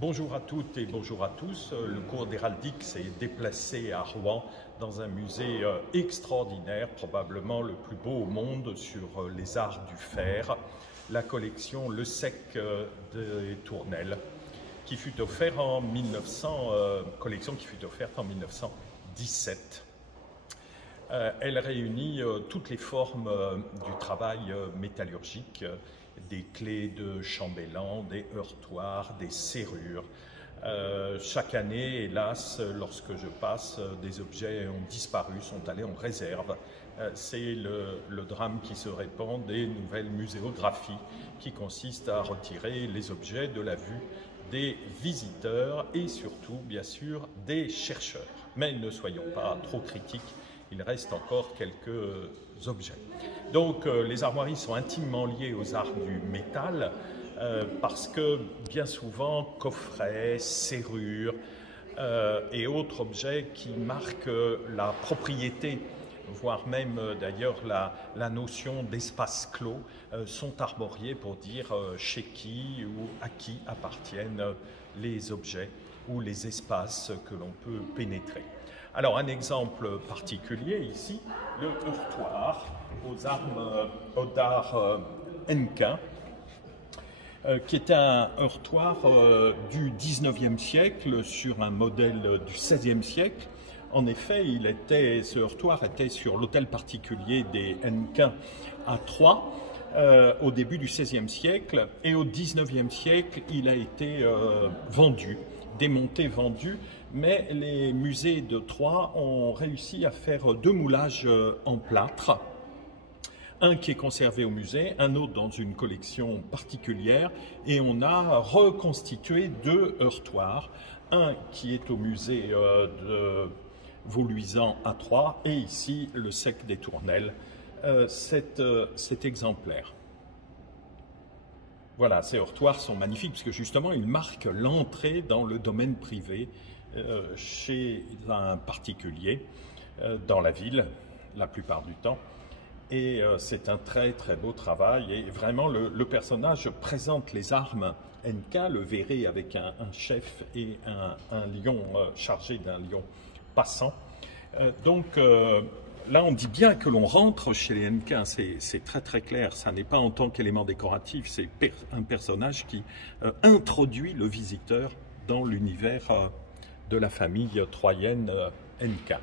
Bonjour à toutes et bonjour à tous. Le cours d'héraldique s'est déplacé à Rouen dans un musée extraordinaire, probablement le plus beau au monde sur les arts du fer, la collection Le Sec des Tournelles, qui fut offerte en 1917. Elle réunit toutes les formes du travail métallurgique, des clés de chambellan, des heurtoirs, des serrures. Chaque année, hélas, lorsque je passe, des objets ont disparu, sont allés en réserve. C'est le drame qui se répand des nouvelles muséographies qui consistent à retirer les objets de la vue des visiteurs et surtout, bien sûr, des chercheurs. Mais ne soyons pas trop critiques, il reste encore quelques objets. Donc les armoiries sont intimement liées aux arts du métal parce que bien souvent coffrets, serrures et autres objets qui marquent la propriété, voire même d'ailleurs la notion d'espace clos, sont armoriés pour dire chez qui ou à qui appartiennent les objets ou les espaces que l'on peut pénétrer. Alors un exemple particulier ici, le heurtoir aux arts Hennequin, qui est un heurtoir du 19e siècle sur un modèle du 16e siècle. En effet, ce heurtoir était sur l'hôtel particulier des Hennequin à Troyes au début du 16e siècle, et au 19e siècle, il a été vendu, démonté, vendu, mais les musées de Troyes ont réussi à faire deux moulages en plâtre, un qui est conservé au musée, un autre dans une collection particulière, et on a reconstitué deux heurtoirs, un qui est au musée de Vauluisant à Troyes, et ici le Sec des Tournelles, cet exemplaire. Voilà, ces heurtoirs sont magnifiques parce que justement ils marquent l'entrée dans le domaine privé chez un particulier dans la ville la plupart du temps, et c'est un très très beau travail, et vraiment le personnage présente les armes Hennequin, le verré avec un chef et un lion chargé d'un lion passant. Là, on dit bien que l'on rentre chez les Hennequin, c'est très très clair, ça n'est pas en tant qu'élément décoratif, c'est un personnage qui introduit le visiteur dans l'univers de la famille troyenne Hennequin.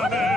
jamais.